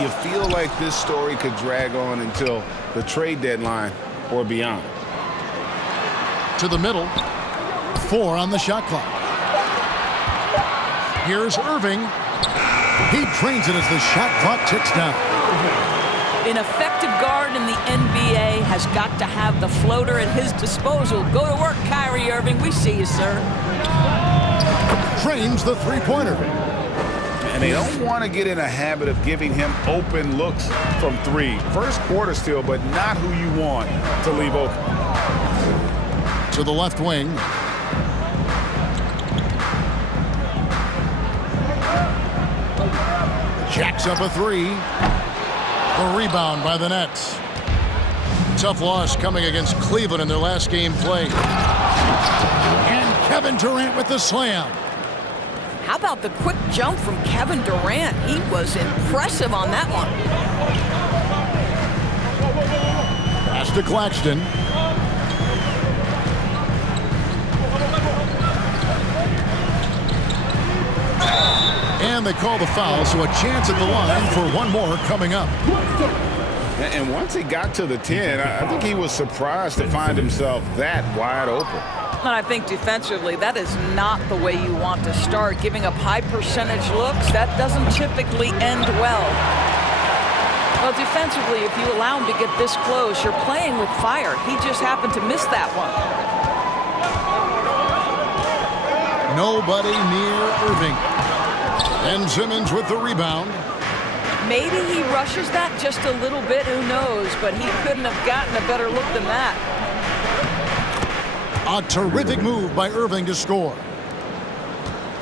you feel like this story could drag on until the trade deadline or beyond. To the middle. 4 on the shot clock. Here's Irving. He drains it as the shot clock ticks down. An effective guard in the NBA has got to have the floater at his disposal. Go to work, Kyrie Irving. We see you, sir. Drains the three-pointer. And they don't want to get in a habit of giving him open looks from 3. First quarter still, but not who you want to leave open. To the left wing. Jacks up a 3. The rebound by the Nets. Tough loss coming against Cleveland in their last game play. And Kevin Durant with the slam. How about the quick jump from Kevin Durant? He was impressive on that one. Pass to Claxton. And they call the foul, so a chance at the line for one more coming up. And once he got to the 10, I think he was surprised to find himself that wide open. And I think defensively, that is not the way you want to start. Giving up high percentage looks, that doesn't typically end well. Well, defensively, if you allow him to get this close, you're playing with fire. He just happened to miss that one. Nobody near Irving. Ben Simmons with the rebound. Maybe he rushes that just a little bit, who knows, but he couldn't have gotten a better look than that. A terrific move by Irving to score.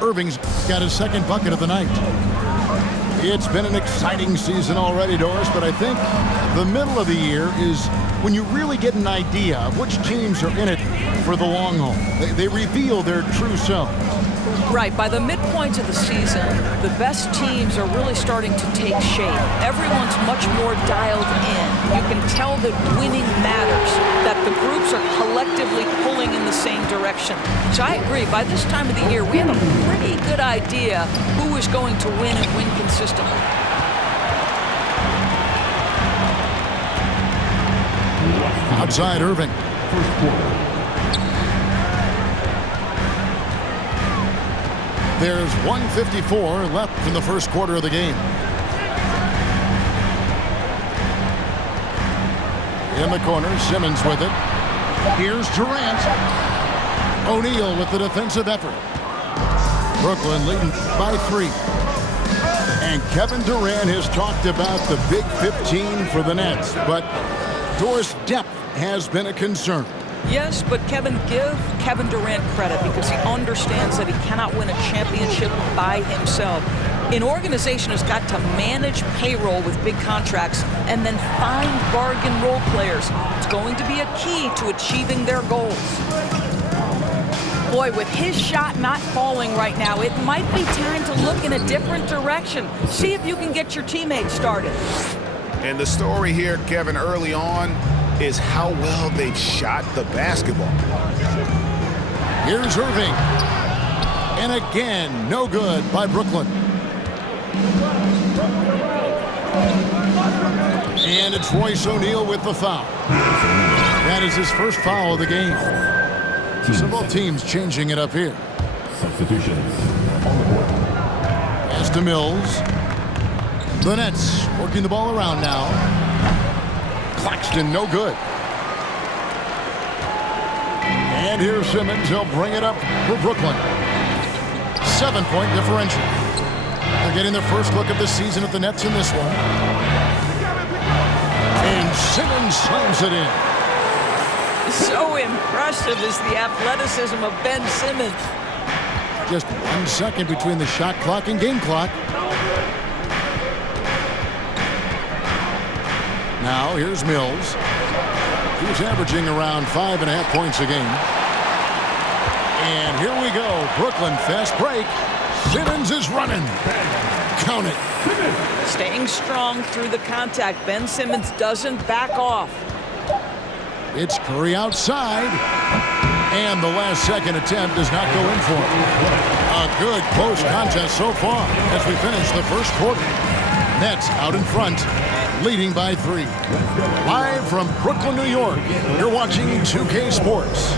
Irving's got his second bucket of the night. It's been an exciting season already, Doris, but I think the middle of the year is when you really get an idea of which teams are in it for the long haul. They reveal their true self. Right. By the midpoint of the season, the best teams are really starting to take shape. Everyone's much more dialed in. You can tell that winning matters, that the groups are collectively pulling in the same direction. So I agree. By this time of the year, we have a pretty good idea who is going to win and win consistently. Outside Irving. First quarter. There's 1:54 left in the first quarter of the game. In the corner, Simmons with it. Here's Durant. O'Neal with the defensive effort. Brooklyn leading by 3. And Kevin Durant has talked about the Big 15 for the Nets, but Doris, depth has been a concern. Yes, but Kevin, give Kevin Durant credit because he understands that he cannot win a championship by himself. An organization has got to manage payroll with big contracts and then find bargain role players. It's going to be a key to achieving their goals. Boy, with his shot not falling right now, it might be time to look in a different direction. See if you can get your teammates started. And the story here, Kevin, early on, is how well they've shot the basketball. Here's Irving. And again, no good by Brooklyn. And it's Royce O'Neal with the foul. That is his first foul of the game. So both teams changing it up here. Substitutions on the court. Pass to Mills. The Nets working the ball around now. Claxton, no good. And here's Simmons. He'll bring it up for Brooklyn. 7-point differential. They're getting their first look of the season at the Nets in this one. And Simmons slams it in. So impressive is the athleticism of Ben Simmons. Just 1 second between the shot clock and game clock. Now here's Mills. He's averaging around 5.5 points a game. And here we go. Brooklyn fast break. Simmons is running. Count it. Staying strong through the contact. Ben Simmons doesn't back off. It's Curry outside. And the last second attempt does not go in for it. A good close contest so far as we finish the first quarter. Nets out in front, leading by 3. Live from Brooklyn, New York, you're watching 2K Sports.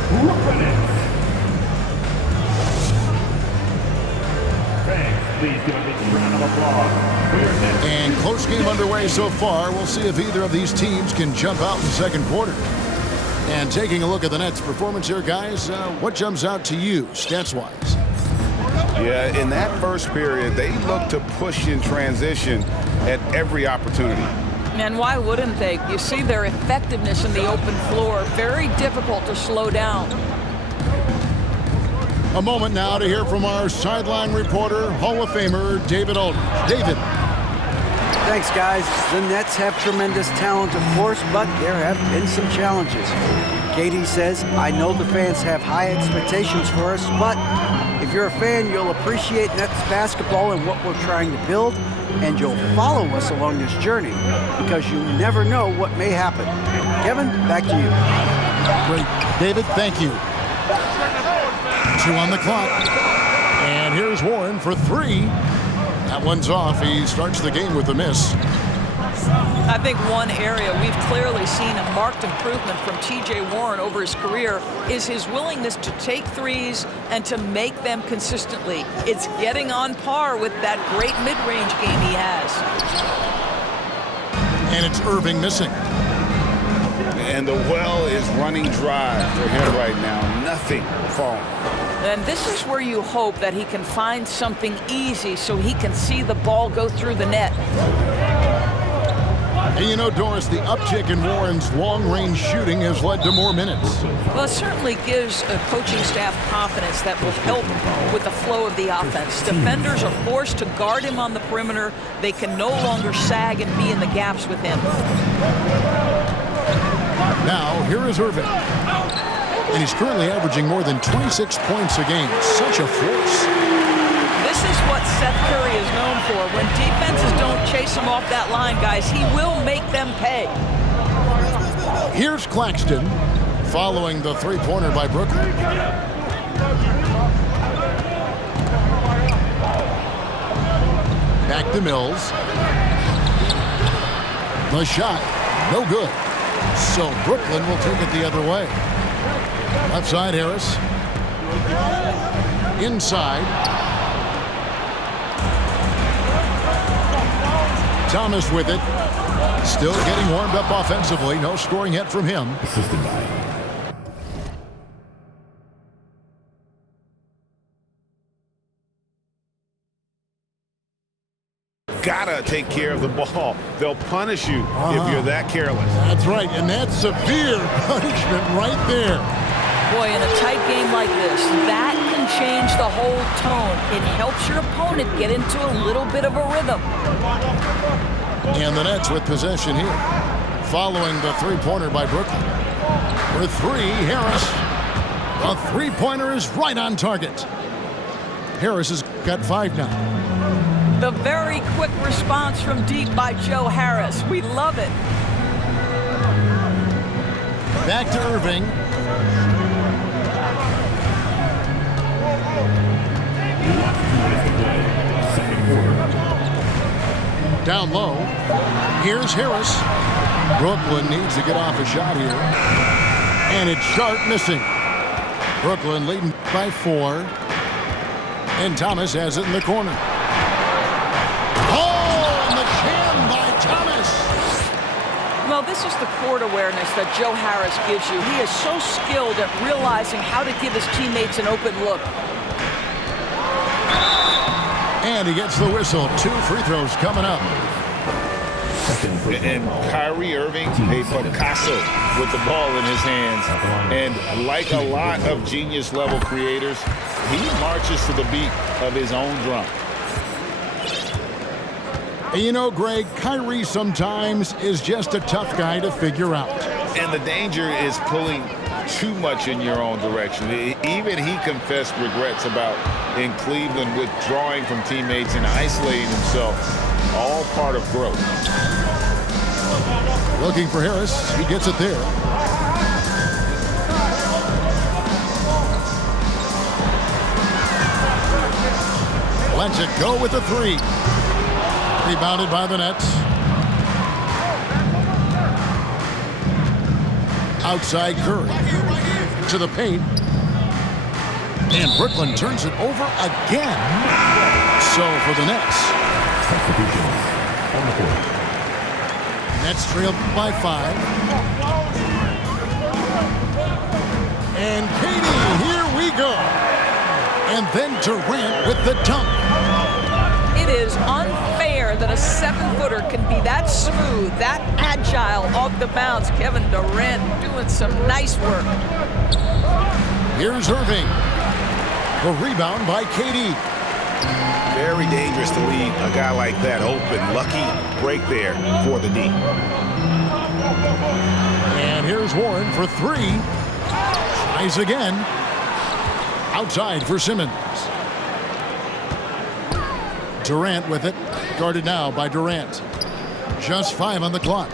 Please give a big round of applause. And close game underway so far. We'll see if either of these teams can jump out in the second quarter. And taking a look at the Nets' performance here, guys, what jumps out to you, stats-wise? Yeah, in that first period, they looked to push in transition at every opportunity. And why wouldn't they? You see their effectiveness in the open floor. Very difficult to slow down. A moment now to hear from our sideline reporter, Hall of Famer David Aldridge. David. Thanks, guys. The Nets have tremendous talent, of course, but there have been some challenges. Katie says, I know the fans have high expectations for us, but if you're a fan, you'll appreciate Nets basketball and what we're trying to build, and you'll follow us along this journey because you never know what may happen. Kevin, back to you. Great. David, thank you. 2 on the clock. And here's Warren for 3. That one's off. He starts the game with a miss. I think one area we've clearly seen a marked improvement from T.J. Warren over his career is his willingness to take threes and to make them consistently. It's getting on par with that great mid-range game he has. And it's Irving missing. And the well is running dry for him right now. Nothing falling. And this is where you hope that he can find something easy so he can see the ball go through the net. And you know, Doris, the uptick in Warren's long-range shooting has led to more minutes. Well, it certainly gives a coaching staff confidence that will help with the flow of the offense. Defenders are forced to guard him on the perimeter. They can no longer sag and be in the gaps with him. Now, here is Irving. And he's currently averaging more than 26 points a game. Such a force. This is what Seth Curry is known for. When defenses don't chase him off that line, guys, he will make them pay. Here's Claxton following the three-pointer by Brooklyn. Back to Mills. The shot, no good. So Brooklyn will take it the other way. Left side, Harris. Inside. Thomas with it. Still getting warmed up offensively. No scoring yet from him. Assisted by Gotta take care of the ball. They'll punish you if you're that careless. That's right, and that's severe punishment right there. Boy, in a tight game like this, that can change the whole tone. It helps your opponent get into a little bit of a rhythm. And the Nets with possession here. Following the three-pointer by Brooklyn. For 3, Harris. The three-pointer is right on target. Harris has got 5 now. The very quick response from deep by Joe Harris. We love it. Back to Irving. Down low. Here's Harris. Brooklyn needs to get off a shot here. And it's Sharp missing. Brooklyn leading by 4. And Thomas has it in the corner. Oh, and the jam by Thomas. Well, this is the court awareness that Joe Harris gives you. He is so skilled at realizing how to give his teammates an open look. And he gets the whistle. 2 free throws coming up. And Kyrie Irving, a Picasso with the ball in his hands. And like a lot of genius-level creators, he marches to the beat of his own drum. And you know, Greg, Kyrie sometimes is just a tough guy to figure out. And the danger is pulling too much in your own direction. Even he confessed regrets about in Cleveland withdrawing from teammates and isolating himself. All part of growth. Looking for Harris. He gets it there. Lets it go with a 3. Rebounded by the Nets. Outside Curry. To the paint. And Brooklyn turns it over again. So for the Nets. Nets trailed by 5. And Katie, here we go. And then Durant with the dunk. It is unfair that a 7-footer can be that smooth, that agile off the bounce. Kevin Durant doing some nice work. Here's Irving. The rebound by KD. Very dangerous to leave a guy like that open. Lucky break there for the D. And here's Warren for 3. Tries again. Outside for Simmons. Durant with it. Guarded now by Durant. Just 5 on the clock.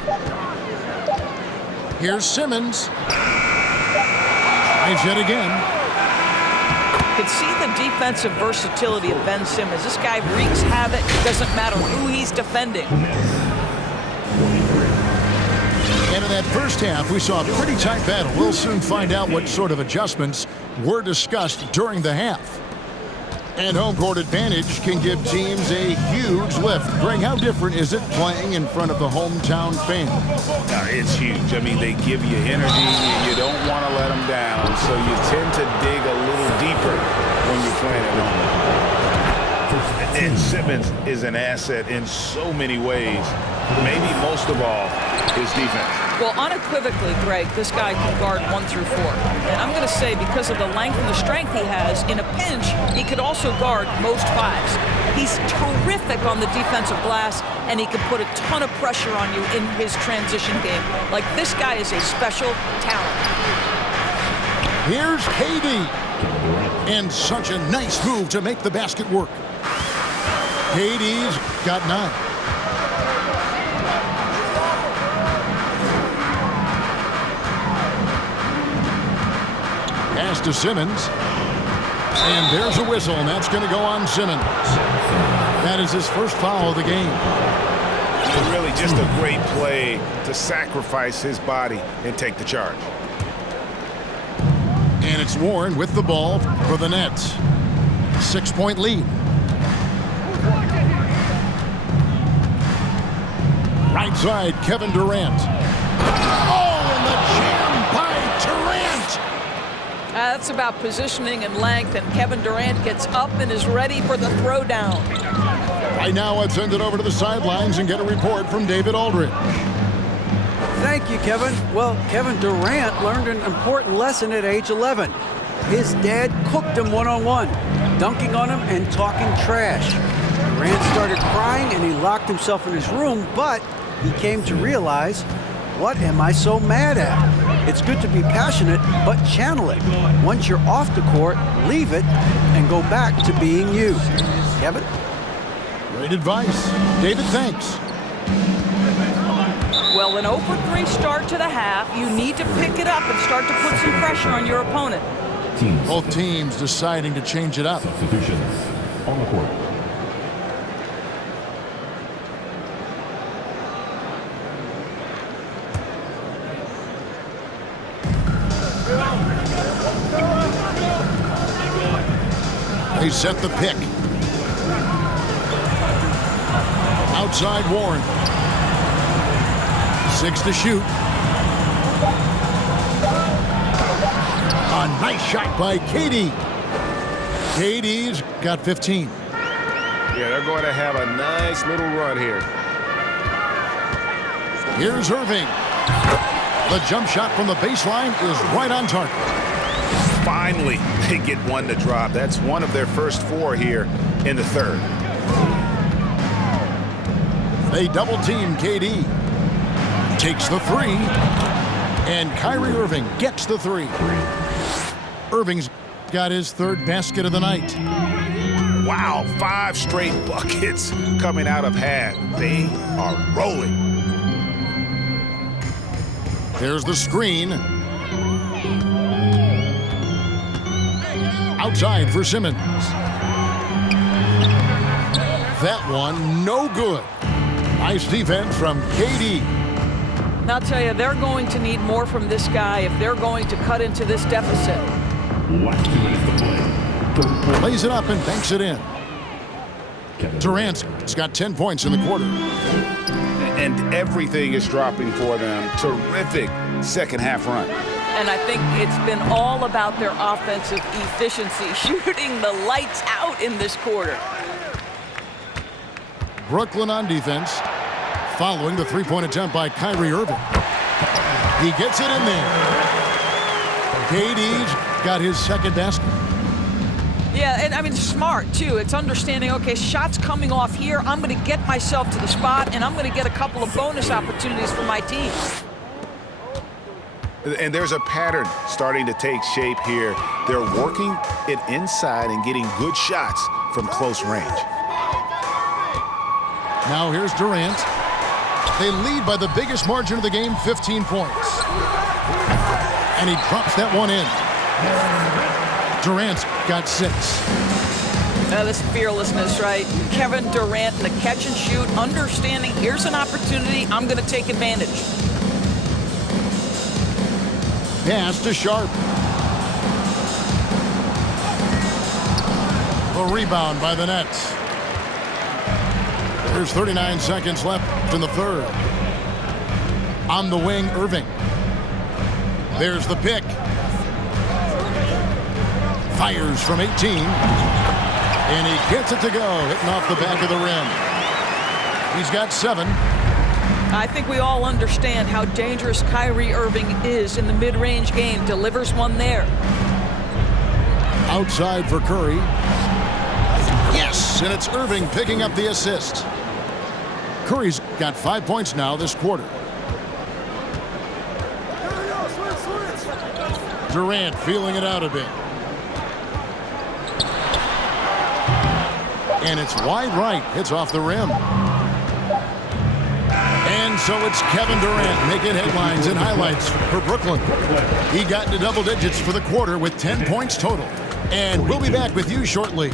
Here's Simmons. Tries yet again. You can see the defensive versatility of Ben Simmons. This guy wreaks havoc. It doesn't matter who he's defending. And in that first half, we saw a pretty tight battle. We'll soon find out what sort of adjustments were discussed during the half. And home court advantage can give teams a huge lift. Greg, how different is it playing in front of the hometown fans? It's huge. I mean, they give you energy. You don't want to let them down, so you tend to dig a little deeper when you're playing at home. And Simmons is an asset in so many ways. Maybe most of all, his defense. Well, unequivocally, Greg, this guy can guard 1 through 4. And I'm going to say because of the length and the strength he has, in a pinch, he could also guard most 5s. He's terrific on the defensive glass, and he can put a ton of pressure on you in his transition game. Like, this guy is a special talent. Here's KD. And such a nice move to make the basket work. KD's got 9. Pass to Simmons. And there's a whistle, and that's going to go on Simmons. That is his first foul of the game. Really just a great play to sacrifice his body and take the charge. And it's Warren with the ball for the Nets. 6-point lead. Right side, Kevin Durant. Oh, and the jam by Durant! That's about positioning and length, and Kevin Durant gets up and is ready for the throwdown. Right now, let's send it over to the sidelines and get a report from David Aldridge. Thank you, Kevin. Well, Kevin Durant learned an important lesson at age 11. His dad cooked him one-on-one, dunking on him and talking trash. Durant started crying and he locked himself in his room, but he came to realize, what am I so mad at? It's good to be passionate, but channel it. Once you're off the court, leave it and go back to being you. Kevin? Great advice. David, thanks. Well, an 0-for-3 start to the half. You need to pick it up and start to put some pressure on your opponent. Both teams deciding to change it up. Substitutions on the court. They set the pick. Outside Warren. 6 to shoot. A nice shot by KD. KD's got 15. Yeah, they're going to have a nice little run here. Here's Irving. The jump shot from the baseline is right on target. Finally, they get one to drop. That's one of their first 4 here in the third. They double team KD. Takes the 3. And Kyrie Irving gets the 3. Irving's got his 3rd basket of the night. Wow, 5 straight buckets coming out of half. They are rolling. There's the screen. Outside for Simmons. That one, no good. Nice defense from KD. And I'll tell you, they're going to need more from this guy if they're going to cut into this deficit. Last 2 minutes to play. Plays it up and banks it in. Durant's got 10 points in the quarter. And everything is dropping for them. Terrific second half run. And I think it's been all about their offensive efficiency, shooting the lights out in this quarter. Brooklyn on defense, following the three-point attempt by Kyrie Irving. He gets it in there. KD's got his second basket. Yeah, and I mean, smart, too. It's understanding, okay, shots coming off here. I'm going to get myself to the spot, and I'm going to get a couple of bonus opportunities for my team. And there's a pattern starting to take shape here. They're working it inside and getting good shots from close range. Now here's Durant. They lead by the biggest margin of the game, 15 points. And he drops that one in. Durant's got 6. This fearlessness, right? Kevin Durant in the catch and shoot, understanding here's an opportunity, I'm going to take advantage. Pass to Sharp. The rebound by the Nets. There's 39 seconds left in the third. On the wing, Irving. There's the pick. Fires from 18. And he gets it to go, hitting off the back of the rim. He's got 7. I think we all understand how dangerous Kyrie Irving is in the mid-range game. Delivers one there. Outside for Curry. Yes, and it's Irving picking up the assist. Curry's got 5 points now this quarter. Durant feeling it out a bit. And it's wide right. Hits off the rim. And so it's Kevin Durant making headlines and highlights for Brooklyn. He got into double digits for the quarter with 10 points total. And we'll be back with you shortly.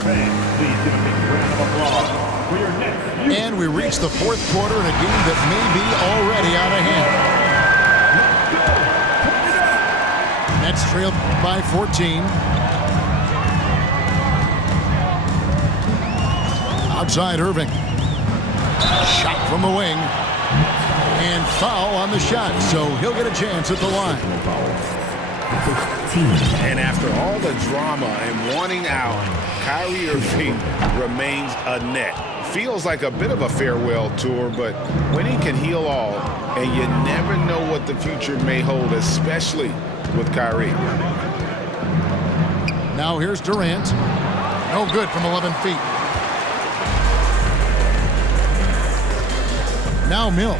Fans, please give a big round of applause for your next. And we reach the fourth quarter in a game that may be already out of hand. Nets trailed by 14. Outside Irving. Shot from the wing. And foul on the shot, so he'll get a chance at the line. And after all the drama and wanting out, Kyrie Irving remains a net. Feels like a bit of a farewell tour, but winning can heal all, and you never know what the future may hold, especially with Kyrie. Now here's Durant. No good from 11 feet. Now Mills.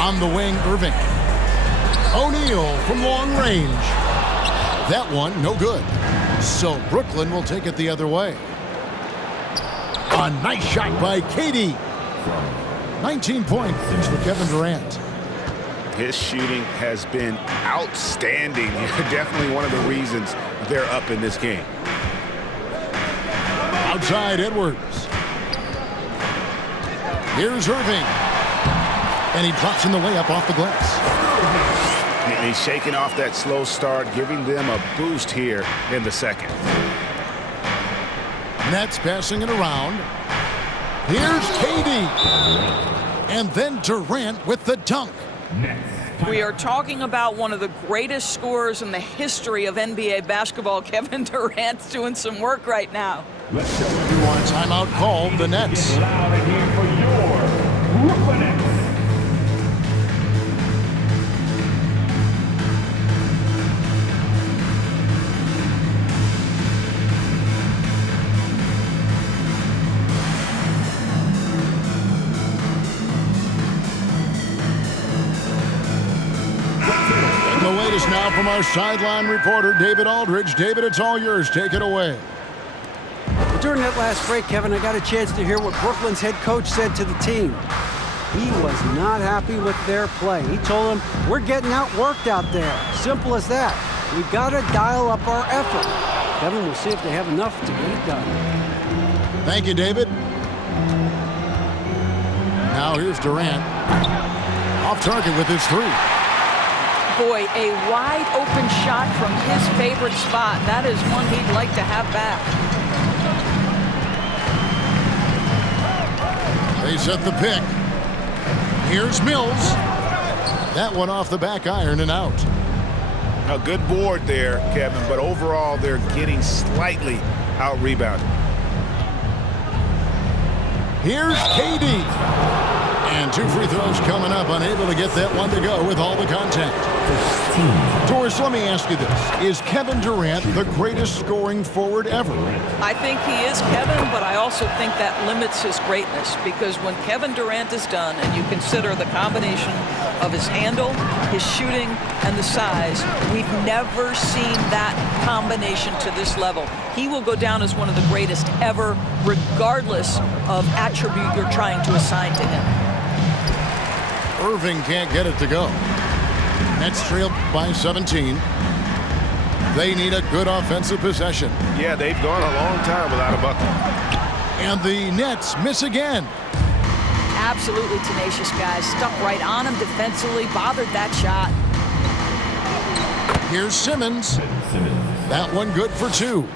On the wing, Irving. O'Neal from long range. That one, no good. So Brooklyn will take it the other way. A nice shot by KD. 19 points for Kevin Durant. His shooting has been outstanding. Definitely one of the reasons they're up in this game. Outside Edwards. Here's Irving. And he drops in the layup off the glass. And he's shaking off that slow start, giving them a boost here in the second. Nets passing it around. Here's KD. And then Durant with the dunk. We are talking about one of the greatest scorers in the history of NBA basketball. Kevin Durant's doing some work right now. Let's show everyone. Timeout called the Nets. Loud and here for your Brooklyn Nets. And the latest now from our sideline reporter, David Aldridge. David, it's all yours. Take it away. During that last break, Kevin, I got a chance to hear what Brooklyn's head coach said to the team. He was not happy with their play. He told them, we're getting outworked out there. Simple as that. We've got to dial up our effort. Kevin, we'll see if they have enough to get it done. Thank you, David. Now here's Durant. Off target with his three. Boy, a wide open shot from his favorite spot. That is one he'd like to have back. They set the pick. Here's Mills. That one off the back iron and out. A good board there, Kevin, but overall they're getting slightly out-rebounded. Here's KD. And 2 free throws coming up, unable to get that one to go with all the contact. Doris, let me ask you this. Is Kevin Durant the greatest scoring forward ever? I think he is, Kevin, but I also think that limits his greatness, because when Kevin Durant is done and you consider the combination of his handle, his shooting, and the size, we've never seen that combination to this level. He will go down as one of the greatest ever, regardless of attribute you're trying to assign to him. Irving can't get it to go. Nets trailed by 17. They need a good offensive possession. Yeah, they've gone a long time without a bucket. And the Nets miss again. Absolutely tenacious, guys. Stuck right on him defensively, bothered that shot. Here's Simmons. That one good for 2.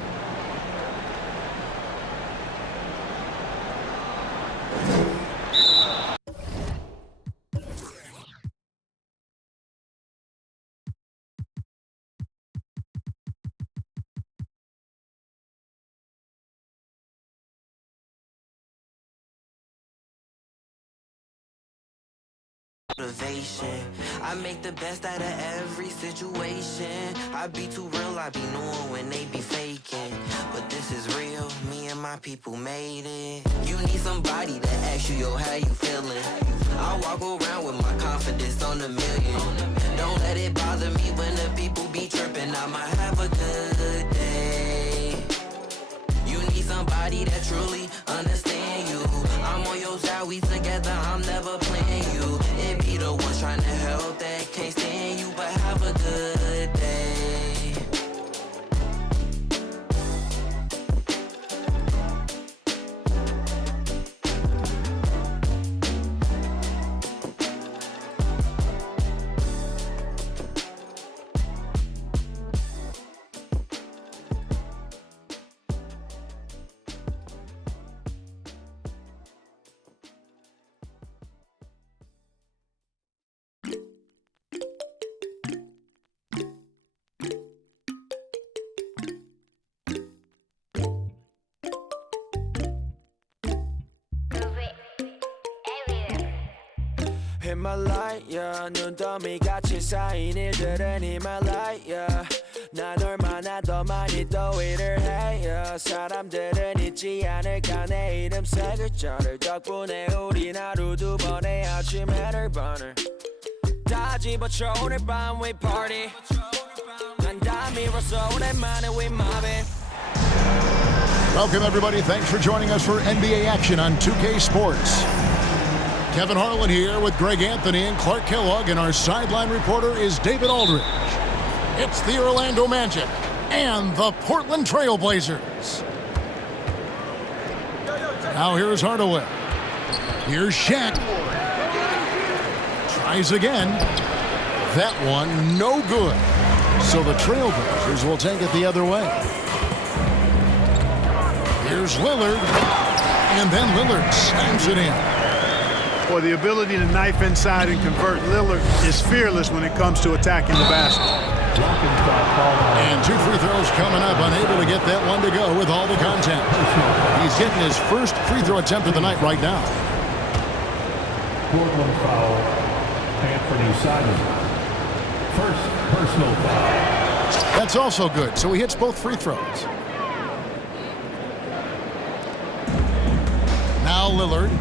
Motivation. I make the best out of every situation. I be too real, I be knowing when they be faking. But this is real, me and my people made it. You need somebody to ask you, yo, how you feeling? I walk around with my confidence on a million. Don't let it bother me when the people be tripping. I might have a good day. You need somebody that truly understand you. I'm on your side, we together, I'm never playing you. It be the ones trying to help that can't stand you, but have a good day. 히말라야 눈더미 같이 쌓인 일들은 히말라야 난 얼마나 더 많이 더 일을 해야 사람들은 잊지 않을까 내 이름 세 글자를 덕분에 우린 하루 2번의 아침 해를 버늘 다 집어쳐 오늘 밤 we party 난 다 밀어서 오랜만에 we mobbing. Welcome, everybody. Thanks for joining us for NBA action on 2K Sports. Kevin Harlan here with Greg Anthony and Clark Kellogg, and our sideline reporter is David Aldridge. It's the Orlando Magic and the Portland Trail Blazers. Now here's Hardaway. Here's Shaq. Tries again. That one no good. So the Trail Blazers will take it the other way. Here's Lillard. And then Lillard slams it in. Well, the ability to knife inside and convert Lillard is fearless when it comes to attacking the basket. And 2 free throws coming up, unable to get that one to go with all the contact. He's getting his first free throw attempt of the night right now. Portland foul, Anthony Simons. First personal foul. That's also good, so he hits both free throws. Now Lillard.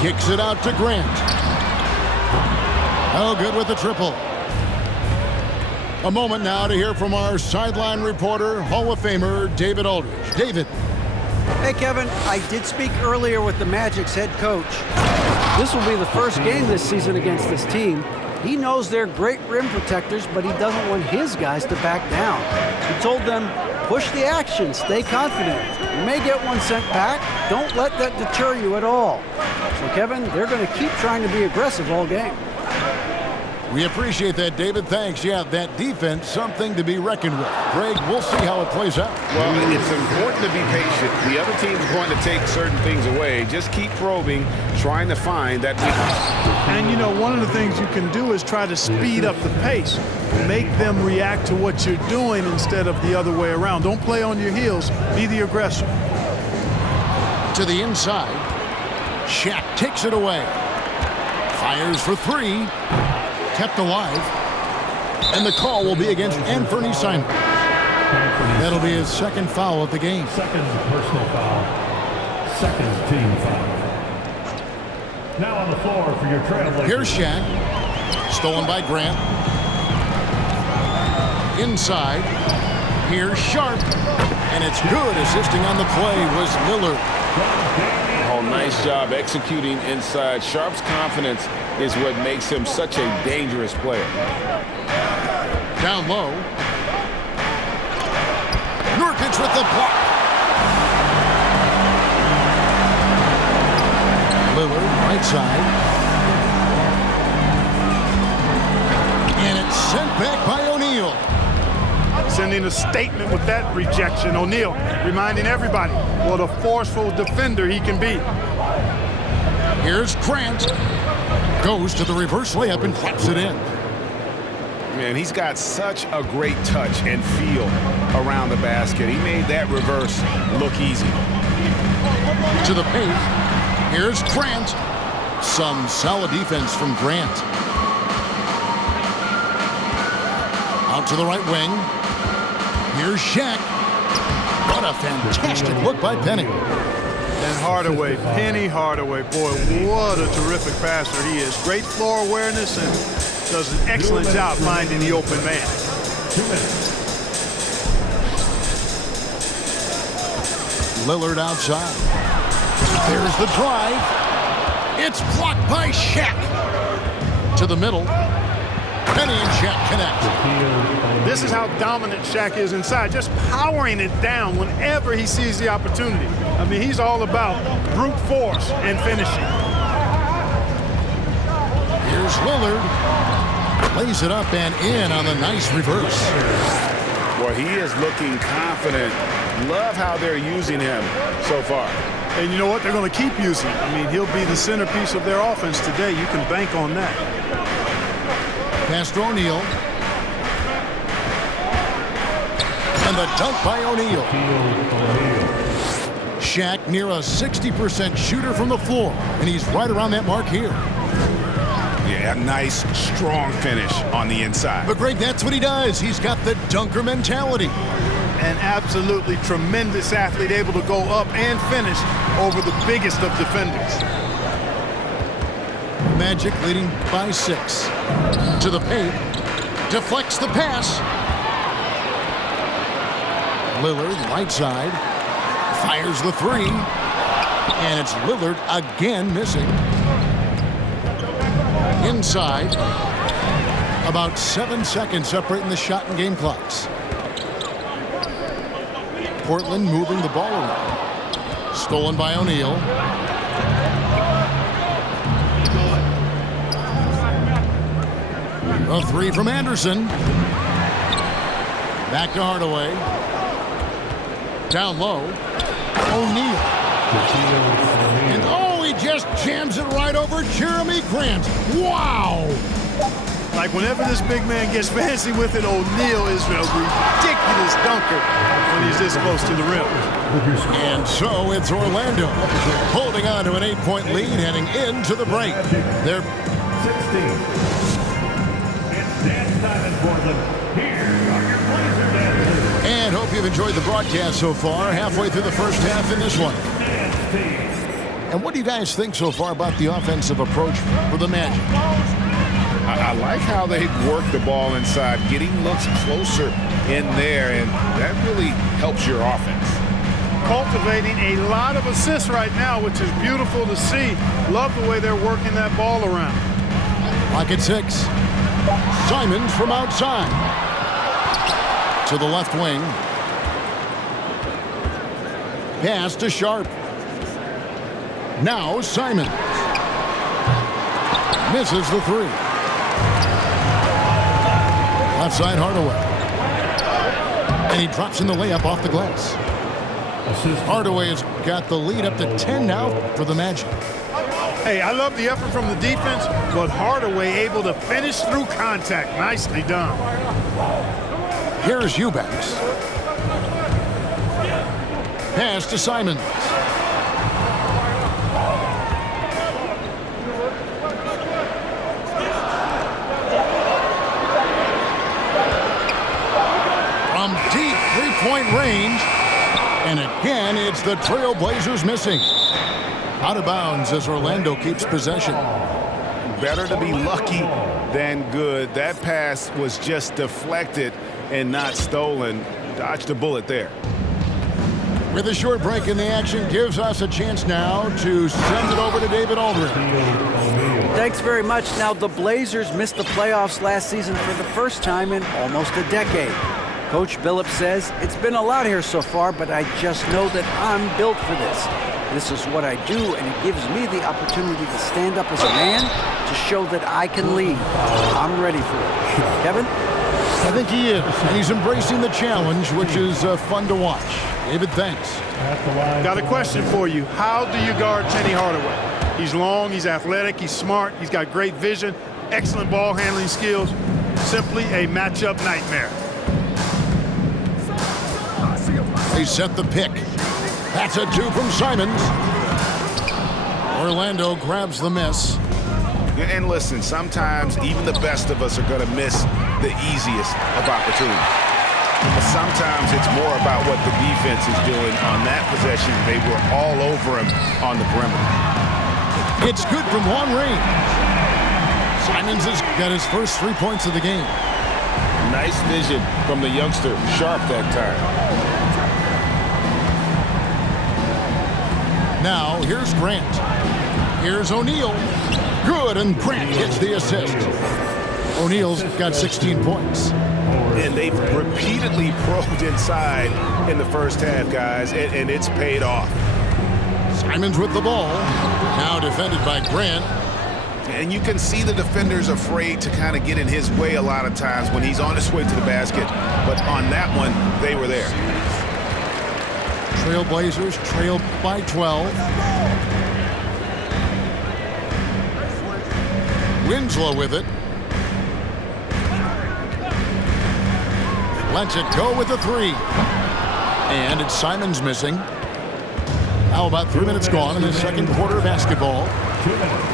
Kicks it out to Grant. Oh, good with the triple. A moment now to hear from our sideline reporter, Hall of Famer David Aldridge. David. Hey, Kevin, I did speak earlier with the Magic's head coach. This will be the first game this season against this team. He knows they're great rim protectors, but he doesn't want his guys to back down. He told them, push the action, stay confident. You may get one sent back. Don't let that deter you at all. So, Kevin, they're going to keep trying to be aggressive all game. We appreciate that, David. Thanks. Yeah, that defense, something to be reckoned with. Greg, we'll see how it plays out. Well, it's important to be patient. The other team's going to take certain things away. Just keep probing, trying to find that weakness. And, you know, one of the things you can do is try to speed up the pace. Make them react to what you're doing instead of the other way around. Don't play on your heels. Be the aggressor. To the inside. Shaq takes it away. Fires for three. Kept alive. And the call will be against Anthony Simon. That'll be his second foul of the game. Second personal foul. Second team foul. Now on the floor for your Trailblazers. Here's Shaq. Stolen by Grant. Inside. Here's Sharp. And it's good. Assisting on the play was Lillard. Oh, nice job executing inside. Sharp's confidence is what makes him such a dangerous player. Down low. Nurkic with the block. Lillard, right side. And it's sent back by O'Neal. Sending a statement with that rejection. O'Neal reminding everybody what a forceful defender he can be. Here's Grant. Goes to the reverse layup and claps it in. Man, he's got such a great touch and feel around the basket. He made that reverse look easy. To the paint. Here's Grant. Some solid defense from Grant. Out to the right wing. Here's Shaq. What a fantastic look by Penny. And Hardaway, Penny Hardaway, boy, what a terrific passer he is. Great floor awareness and does an excellent job finding the open man. 2 minutes. Lillard outside. There's the drive. It's blocked by Shaq. To the middle. Penny and Shaq connect. This is how dominant Shaq is inside, just powering it down whenever he sees the opportunity. I mean, he's all about brute force and finishing. Here's Lillard. Lays it up and in on the nice reverse. Boy, he is looking confident. Love how they're using him so far. And you know what? They're going to keep using him. I mean, he'll be the centerpiece of their offense today. You can bank on that. Pass to O'Neal. And the dunk by O'Neal. Shaq near a 60% shooter from the floor. And he's right around that mark here. Yeah, nice, strong finish on the inside. But Greg, that's what he does. He's got the dunker mentality. An absolutely tremendous athlete, able to go up and finish over the biggest of defenders. Magic leading by 6. To the paint. Deflects the pass. Lillard, right side. Fires the three. And it's Lillard again missing. Inside. About 7 seconds separating the shot and game clocks. Portland moving the ball around. Stolen by O'Neal. A three from Anderson. Back to Hardaway. Down low. O'Neal. And oh, he just jams it right over Jeremy Grant. Wow! Like whenever this big man gets fancy with it, O'Neal is a ridiculous dunker when he's this close to the rim. And so it's Orlando holding on to an 8-point lead heading into the break. They're 16. Dance time in Portland. Here are your Blazer dancers. And hope you've enjoyed the broadcast so far. Halfway through the first half in this one. And what do you guys think so far about the offensive approach for the Magic? I like how they work the ball inside, getting looks closer in there, and that really helps your offense. cultivating a lot of assists right now, which is beautiful to see. Love the way they're working that ball around. Lock at 6. Simons from outside. To the left wing. Pass to Sharp. Now Simons. Misses the 3. Left side Hardaway. And he drops in the layup off the glass. Hardaway has got the lead up to 10 now for the Magic. Hey, I love the effort from the defense, but Hardaway able to finish through contact. Nicely done. Here's Eubanks. Pass to Simons. From deep three-point range. And again, it's the Trailblazers missing. Out of bounds as Orlando keeps possession. Better to be lucky than good. That pass was just deflected and not stolen. Dodged a bullet there. With a short break in the action, gives us a chance now to send it over to David Aldridge. Thanks very much. Now, the Blazers missed the playoffs last season for the first time in almost a decade. Coach Billups says, it's been a lot here so far, but I just know that I'm built for this. This is what I do, and it gives me the opportunity to stand up as a man to show that I can lead. I'm ready for it. Kevin? I think he is. And he's embracing the challenge, which is fun to watch. David, thanks. Got a question for you. How do you guard Penny Hardaway? He's long, he's athletic, he's smart, he's got great vision, excellent ball handling skills. Simply a matchup nightmare. They set the pick. That's a 2 from Simons. Orlando grabs the miss. And listen, sometimes even the best of us are going to miss the easiest of opportunities. But sometimes it's more about what the defense is doing on that possession. They were all over him on the perimeter. It's good from long range. Simons has got his first 3 points of the game. Nice vision from the youngster, Sharp, that time. Now, here's Grant. Here's O'Neal. Good, and Grant gets the assist. O'Neal's got 16 points. And they've repeatedly probed inside in the first half, guys, and it's paid off. Simons with the ball. Now defended by Grant. And you can see the defenders afraid to kind of get in his way a lot of times when he's on his way to the basket. But on that one, they were there. Trailblazers trail by 12. Winslow with it. Lets it go with the 3. And it's Simons missing. How about 3 minutes gone in the second quarter of basketball? 2 minutes.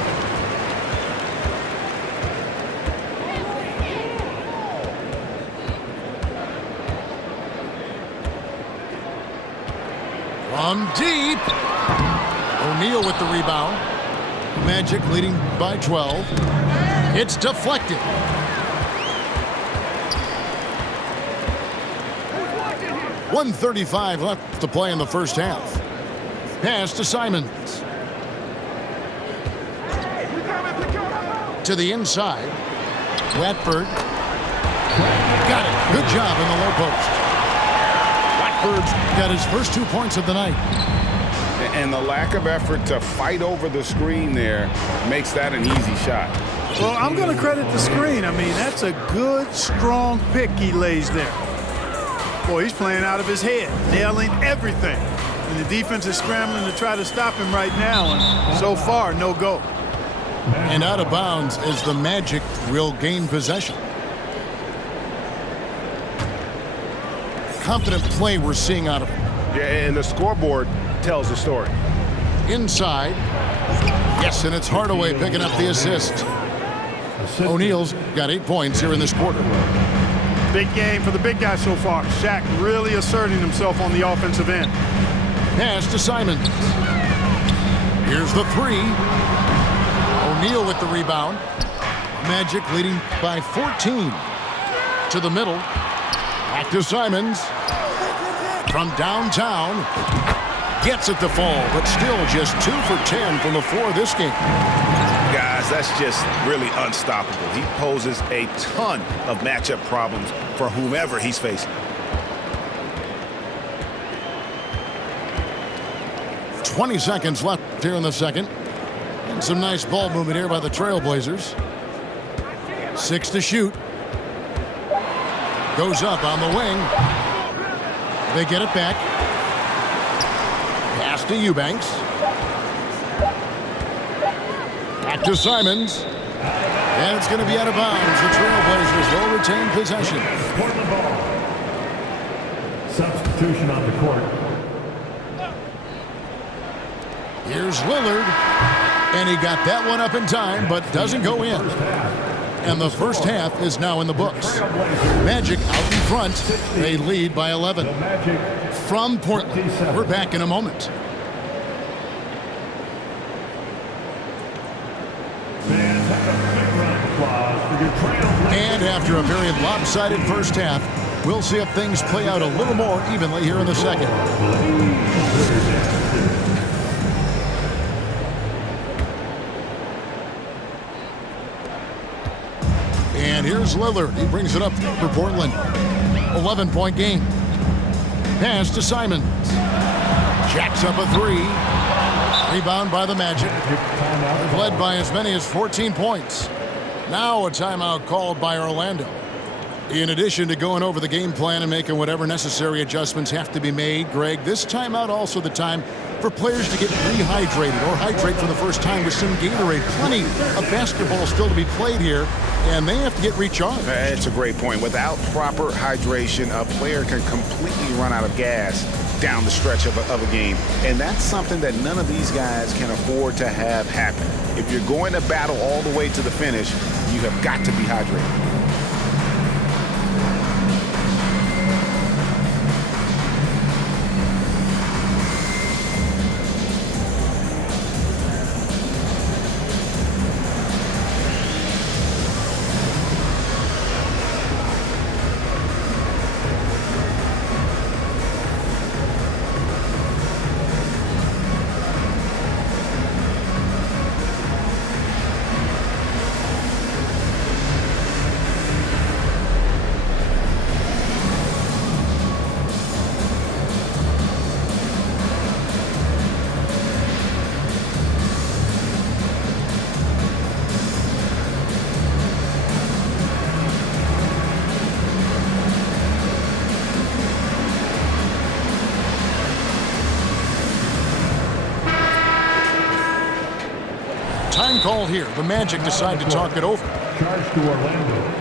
From deep. O'Neal with the rebound. Magic leading by 12. It's deflected. .135 left to play in the first half. Pass to Simons. To the inside. Watford. Got it. Good job in the low post. Watford's got his first 2 points of the night. And the lack of effort to fight over the screen there makes that an easy shot. Well, I'm going to credit the screen. I mean, that's a good, strong pick he lays there. Boy, he's playing out of his head, nailing everything. And the defense is scrambling to try to stop him right now, and so far, no go. And out of bounds as the Magic will gain possession. Confident play we're seeing out of him. Yeah, and the scoreboard tells the story. Inside. Yes, and it's Hardaway picking up the assist. O'Neal's got 8 points here in this quarter. Big game for the big guy so far. Shaq really asserting himself on the offensive end. Pass to Simons. Here's the 3. O'Neal with the rebound. Magic leading by 14. To the middle. Back to Simons. From downtown, gets it to fall, but still just 2 for 10 from the floor this game. Guys, that's just really unstoppable. He poses a ton of matchup problems for whomever he's facing. 20 seconds left here in the second. And some nice ball movement here by the Trailblazers. 6 to shoot. Goes up on the wing. They get it back. Pass to Eubanks. Back to Simons. And it's going to be out of bounds. The Trailblazers will retain possession. Portland ball. Substitution on the court. Here's Lillard. And he got that one up in time, but doesn't go in. And the first half is now in the books. Magic out in front. They lead by 11. From Portland. We're back in a moment. And after a very lopsided first half, we'll see if things play out a little more evenly here in the second. And here's Lillard. He brings it up for Portland. 11-point game. Pass to Simons. Jacks up a 3. Rebound by the Magic. They've led by as many as 14 points. Now a timeout called by Orlando. In addition to going over the game plan and making whatever necessary adjustments have to be made, Greg, this timeout also the time for players to get rehydrated or hydrate for the first time with some Gatorade. Plenty of basketball still to be played here, and they have to get recharged. That's a great point. Without proper hydration, a player can completely run out of gas down the stretch of a game. And that's something that none of these guys can afford to have happen. If you're going to battle all the way to the finish, you have got to be hydrated. Time called here. The Magic decide to talk it over. Charge to Orlando.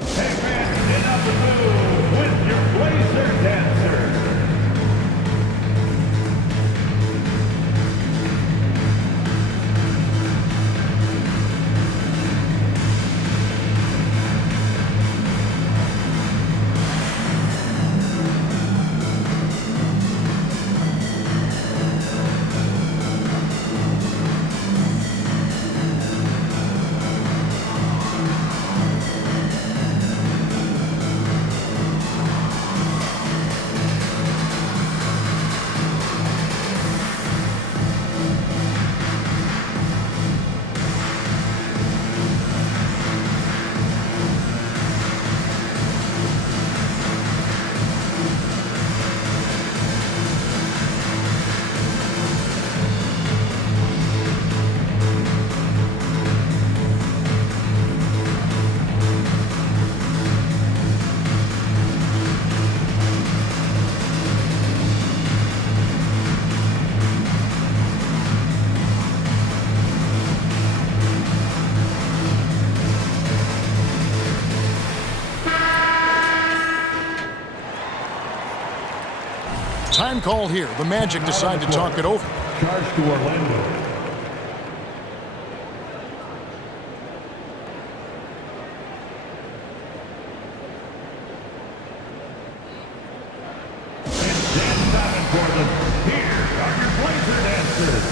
Hey fans, get up and move with your Blazer dancer. Time called here. The Magic decide to talk it over. Charge to Orlando. Portland, here are your Blazer dancers.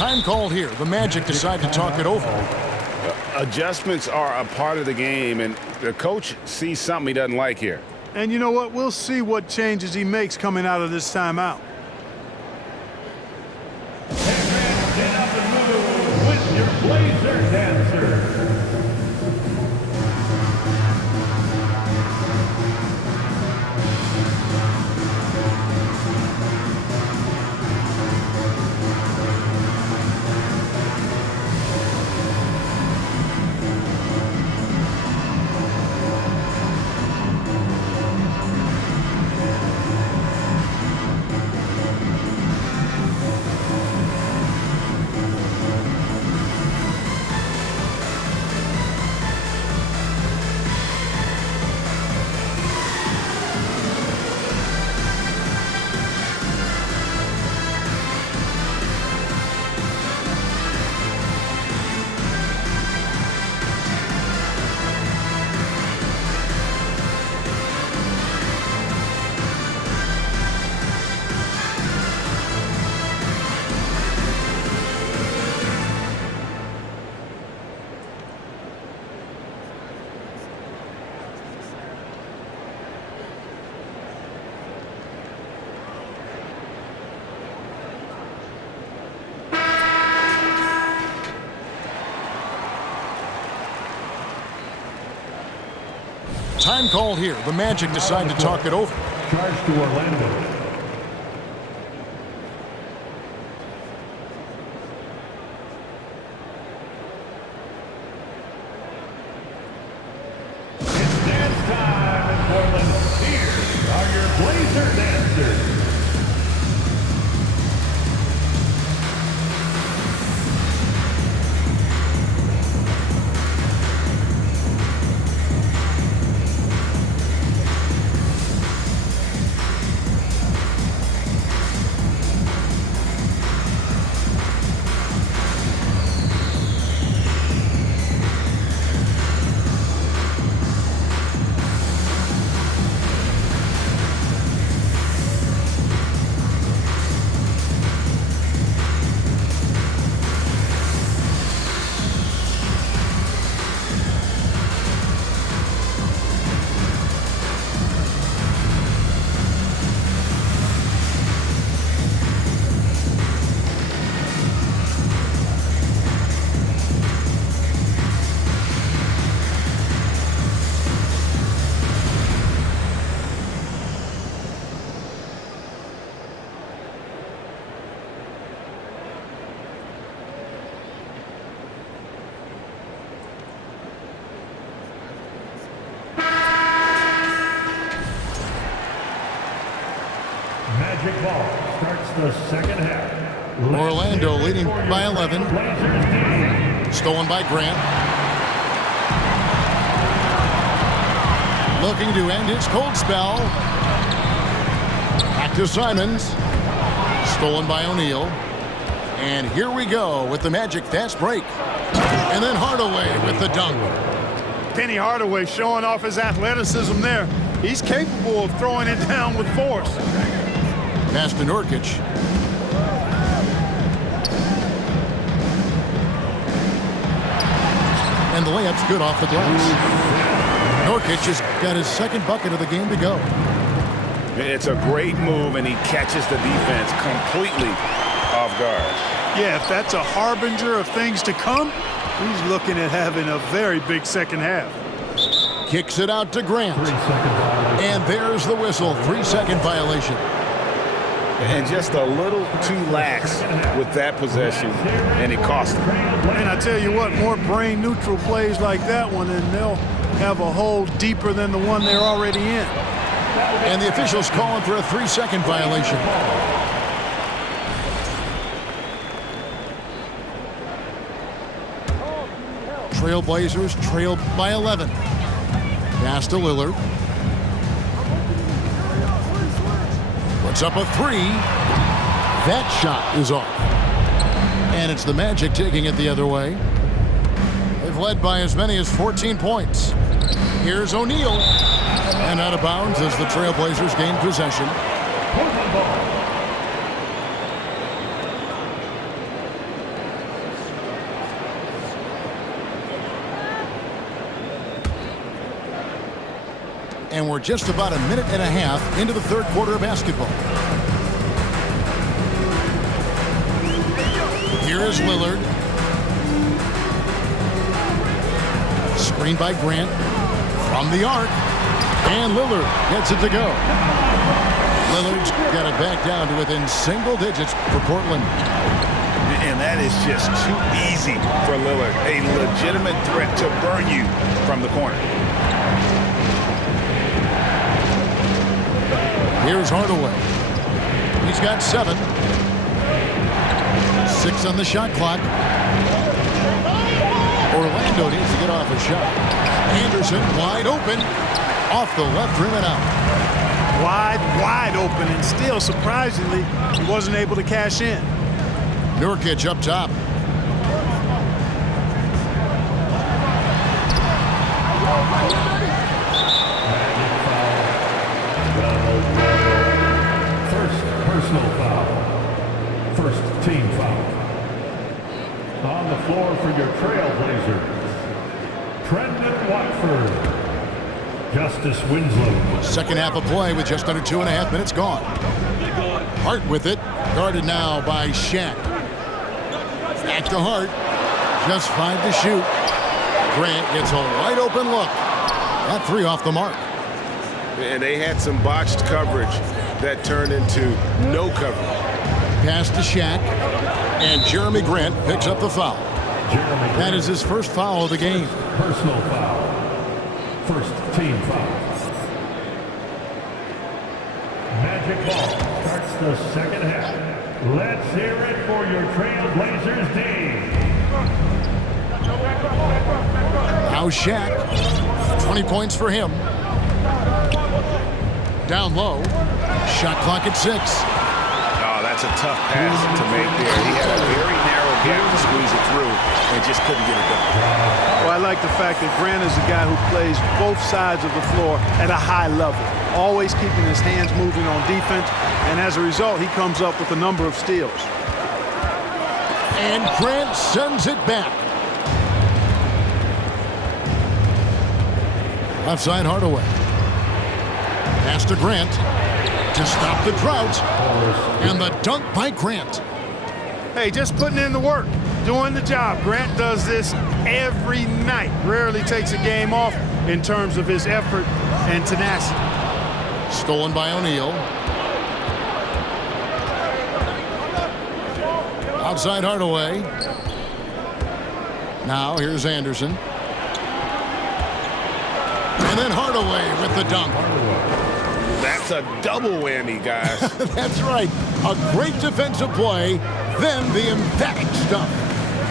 Time called here. The Magic decide to talk it over. Adjustments are a part of the game, and the coach sees something he doesn't like here. And you know what? We'll see what changes he makes coming out of this timeout. Get up and move with your Blazer dancer. Time called here. The Magic decide to talk it over. Charge to Orlando. It's dance time in Portland. Here are your Blazer dancers. Magic ball starts the second half. Orlando leading by 11. Stolen by Grant. Looking to end his cold spell. Back to Simons. Stolen by O'Neal. And here we go with the Magic fast break. And then Hardaway with the dunk. Penny Hardaway showing off his athleticism there. He's capable of throwing it down with force. Pass to Nurkic. And the layup's good off the glass. Nurkic has got his second bucket of the game to go. It's a great move, and he catches the defense completely off guard. Yeah, if that's a harbinger of things to come, he's looking at having a very big second half. Kicks it out to Grant. And there's the whistle. 3-second violation. And just a little too lax with that possession, and it cost him. And I tell you what, more brain-neutral plays like that one, and they'll have a hole deeper than the one they're already in. And the officials calling for a 3-second violation. Trailblazers trailed by 11. Pass to Lillard. Puts up a three. That shot is off. And it's the Magic taking it the other way. They've led by as many as 14 points. Here's O'Neal. And out of bounds as the Trailblazers gain possession. and we're just about a minute and a half into the third quarter of basketball. Here is Lillard. Screen by Grant from the arc. And Lillard gets it to go. Lillard's got it back down to within single digits for Portland. And that is just too easy for Lillard. A legitimate threat to burn you from the corner. Here's Hardaway. He's got 7. 6 on the shot clock. Orlando needs to get off a shot. Anderson wide open. Off the left rim and out. Wide open, and still, surprisingly, he wasn't able to cash in. Nurkic up top. First personal foul. First team foul. On the floor for your Trailblazers, Trendon Watford. Justice Winslow. Second half of play with just under 2.5 minutes gone. Hart with it. Guarded now by Shaq. Back to Hart. Just 5 to shoot. Grant gets a wide open look. That 3 off the mark. And they had some botched coverage that turned into no coverage. Pass to Shaq. And Jeremy Grant picks up the foul. That is his first foul of the game. Personal foul. First team foul. Magic ball starts the second half. Let's hear it for your Trailblazers D. Now Shaq. 20 points for him. Down low. Shot clock at 6. Oh, that's a tough pass to make there. He had a very narrow gap to squeeze it through and just couldn't get it done. Well, I like the fact that Grant is a guy who plays both sides of the floor at a high level, always keeping his hands moving on defense, and as a result, he comes up with a number of steals. And Grant sends it back. Left side Hardaway. Pass to Grant to stop the drought. And the dunk by Grant. Hey, just putting in the work, doing the job. Grant does this every night. Rarely takes a game off in terms of his effort and tenacity. Stolen by O'Neal. Outside Hardaway. Now here's Anderson. And then Hardaway with the dunk. That's a double whammy, guys. That's right. A great defensive play, then the emphatic stuff.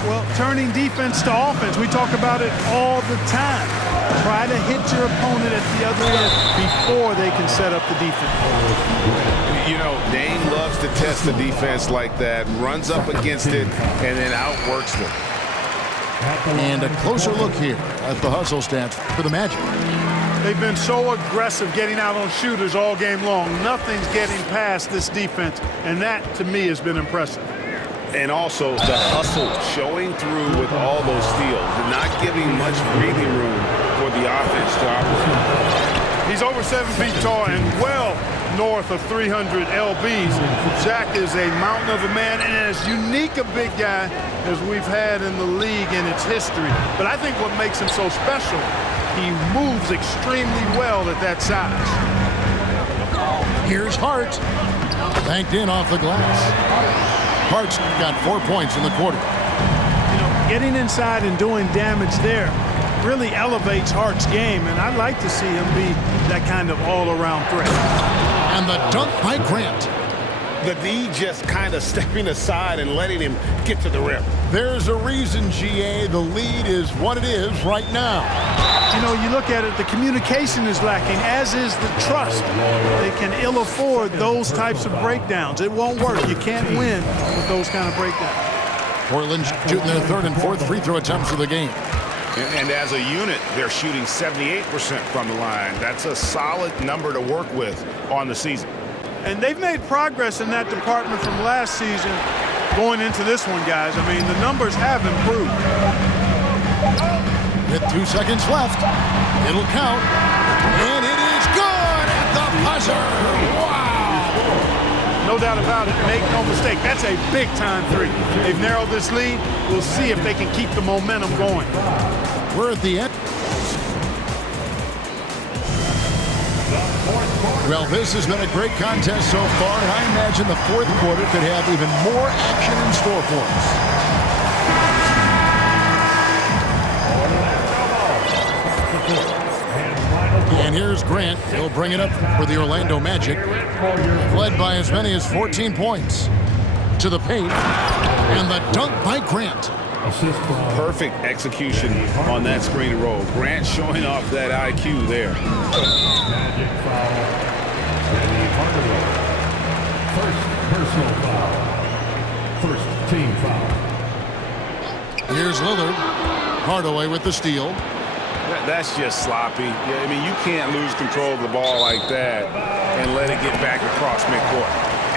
Well, turning defense to offense, we talk about it all the time. Try to hit your opponent at the other end before they can set up the defense. You know, Dame loves to test the defense like that, runs up against it, and then outworks them. And a closer look here at the hustle stats for the Magic. They've been so aggressive getting out on shooters all game long. Nothing's getting past this defense, and that, to me, has been impressive. And also the hustle showing through with all those steals and not giving much breathing room for the offense to operate. He's over 7 feet tall and well north of 300 lbs. Jack is a mountain of a man and as unique a big guy as we've had in the league in its history. But I think what makes him so special, he moves extremely well at that size. Here's Hart. Banked in off the glass. Hart's got 4 points in the quarter. You know, getting inside and doing damage there really elevates Hart's game, and I'd like to see him be that kind of all-around threat. And the dunk by Grant. The D just kind of stepping aside and letting him get to the rim. There's a reason, GA, the lead is what it is right now. You know, you look at it, the communication is lacking, as is the trust. They can ill afford those types of breakdowns. It won't work. You can't win with those kind of breakdowns. Portland's shooting their third and fourth free throw attempts of the game. And as a unit, they're shooting 78% from the line. That's a solid number to work with on the season. And they've made progress in that department from last season going into this one, guys. I mean, the numbers have improved. With 2 seconds left, it'll count, and it is good. buzzer. Wow. No doubt about it. Make no mistake. That's a big-time three. They've narrowed this lead. We'll see if they can keep the momentum going. We're at the end. Well, this has been a great contest so far, and I imagine the fourth quarter could have even more action in store for us. And here's Grant. He'll bring it up for the Orlando Magic. Led by as many as 14 points. To the paint. And the dunk by Grant. Perfect execution on that screen and roll. Grant showing off that IQ there. Magic foul. First personal foul. First team foul. Here's Lillard. Hardaway with the steal. That's just sloppy. I mean, you can't lose control of the ball like that and let it get back across midcourt.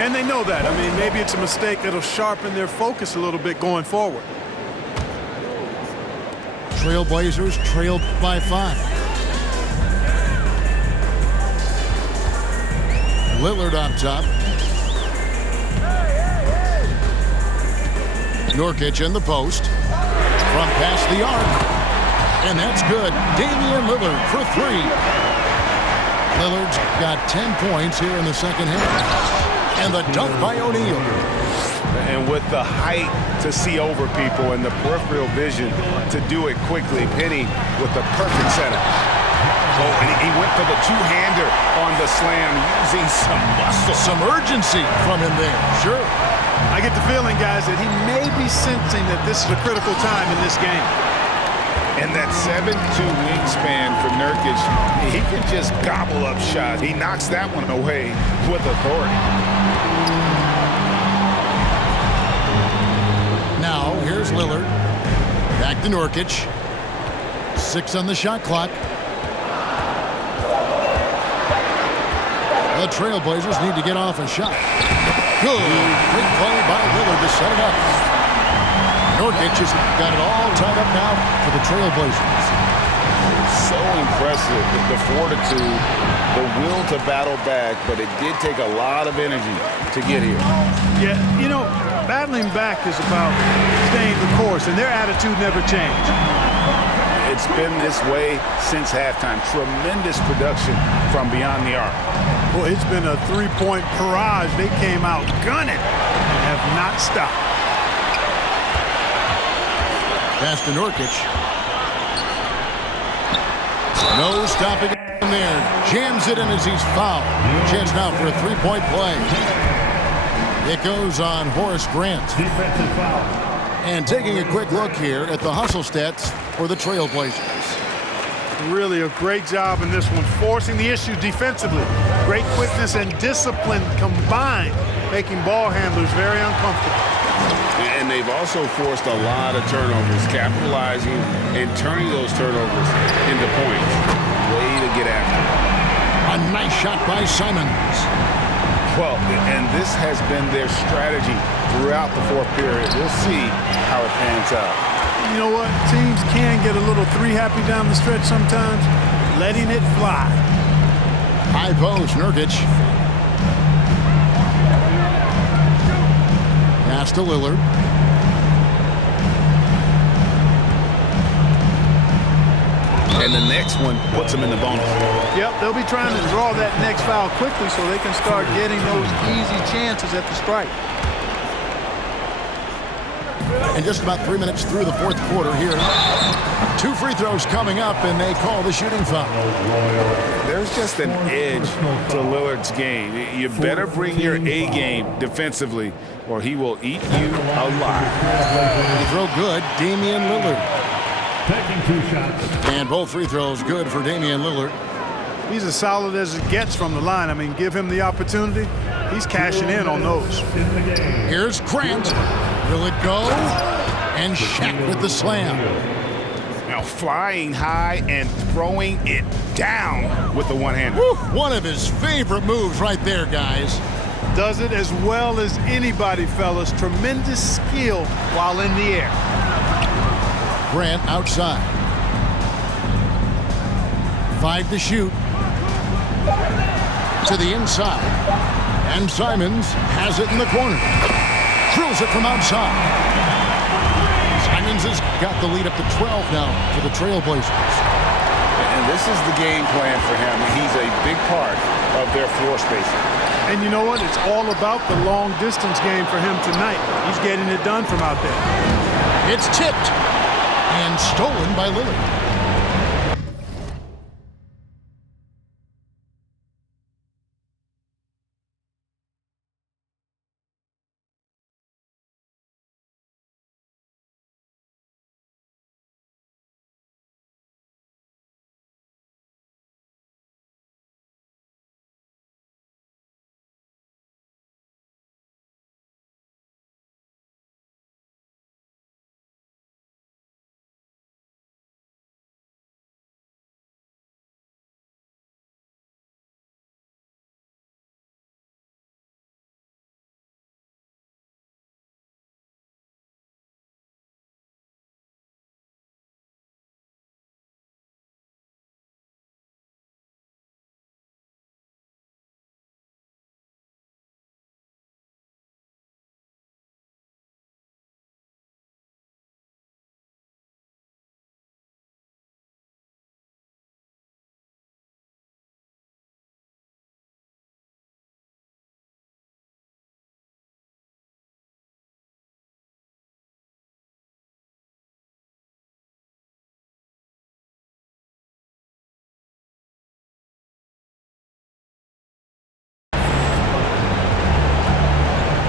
And they know that. I mean, maybe it's a mistake that'll sharpen their focus a little bit going forward. Trailblazers trailed by 5. Lillard on top. Nurkic in the post. From past the arc. And that's good. Damian Lillard for 3. Lillard's got 10 points here in the second half. And the dunk by O'Neal. And with the height to see over people and the peripheral vision to do it quickly, Penny with the perfect setup. Oh, and he went for the two-hander on the slam using some muscle. Some urgency from him there. Sure. I get the feeling, guys, that he may be sensing that this is a critical time in this game. And that 7'2" wingspan for Nurkic, he can just gobble up shots. He knocks that one away with authority. Now, here's Lillard. Back to Nurkic. 6 on the shot clock. The Trailblazers need to get off a shot. Good. Great play by Lillard to set it up. Nurkic has got it all tied up now for the Trailblazers. So impressive, the fortitude, the will to battle back, but it did take a lot of energy to get here. Yeah, you know, battling back is about staying the course, and their attitude never changed. It's been this way since halftime. Tremendous production from beyond the arc. Well, it's been a three-point barrage. They came out gunning and have not stopped. Pass to Nurkic. No stopping him there. Jams it in as he's fouled. Chance now for a three-point play. It goes on Horace Grant. Defensive foul. And taking a quick look here at the hustle stats for the Trailblazers. Really a great job in this one, forcing the issue defensively. Great quickness and discipline combined, making ball handlers very uncomfortable. And they've also forced a lot of turnovers, capitalizing and turning those turnovers into points. Way to get after it. A nice shot by Simons. Well, and this has been their strategy throughout the fourth period. We'll see how it pans out. You know what? Teams can get a little three-happy down the stretch sometimes, letting it fly. High post, Nurkic. Pass to Lillard. And the next one puts them in the bonus. Yep, they'll be trying to draw that next foul quickly so they can start getting those easy chances at the strike. And just about 3 minutes through the fourth quarter here. 2 free throws coming up, and they call the shooting foul. There's just an edge to Lillard's game. You better bring your A game defensively, or he will eat you alive. Free throw good, Damian Lillard. Taking 2 shots. And both free throws good for Damian Lillard. He's as solid as it gets from the line. I mean, give him the opportunity. He's cashing in on those. Here's Grant. Will it go? And Shaq with the slam. Now flying high and throwing it down with the one-hander. One of his favorite moves right there, guys. Does it as well as anybody, fellas. Tremendous skill while in the air. Grant outside. 5 to shoot. to the inside. And Simons has it in the corner. Drills it from outside. Simons has got the lead up to 12 now for the Trailblazers. And this is the game plan for him. He's a big part of their floor spacing. And you know what? It's all about the long-distance game for him tonight. He's getting it done from out there. It's tipped and stolen by Lillard.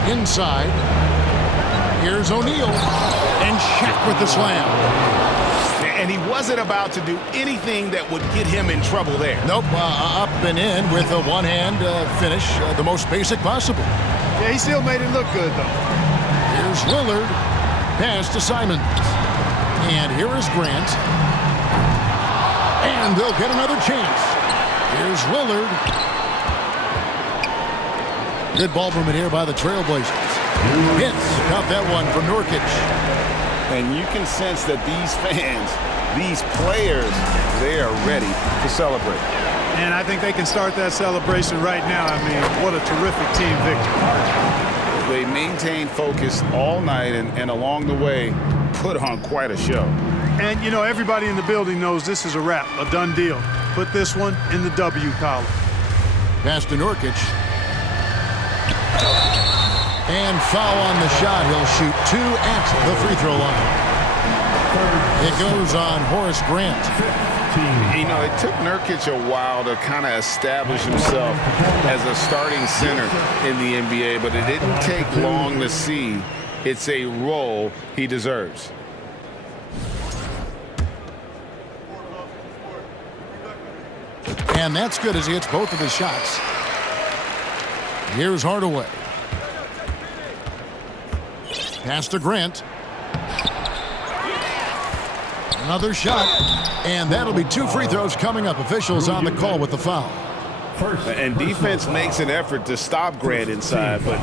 Inside, here's O'Neal, and Shaq with the slam. And he wasn't about to do anything that would get him in trouble there. Nope, up and in with a one-hand finish, the most basic possible. Yeah, he still made it look good, though. Here's Lillard, pass to Simons. And here is Grant. And they'll get another chance. Here's Lillard. Good ball movement here by the Trailblazers. Hits, got that one from Nurkic. And you can sense that these fans, these players, they are ready to celebrate. And I think they can start that celebration right now. I mean, what a terrific team victory. They maintained focus all night and along the way put on quite a show. And, you know, everybody in the building knows this is a wrap, a done deal. Put this one in the W column. Pass to Nurkic. And foul on the shot. He'll shoot 2 at the free throw line. It goes on Horace Grant. You know, it took Nurkic a while to kind of establish himself as a starting center in the NBA, but it didn't take long to see it's a role he deserves. And that's good as he hits both of his shots. Here's Hardaway. Pass to Grant. Another shot. And that'll be 2 free throws coming up. Officials on the call with the foul. And defense makes an effort to stop Grant inside, but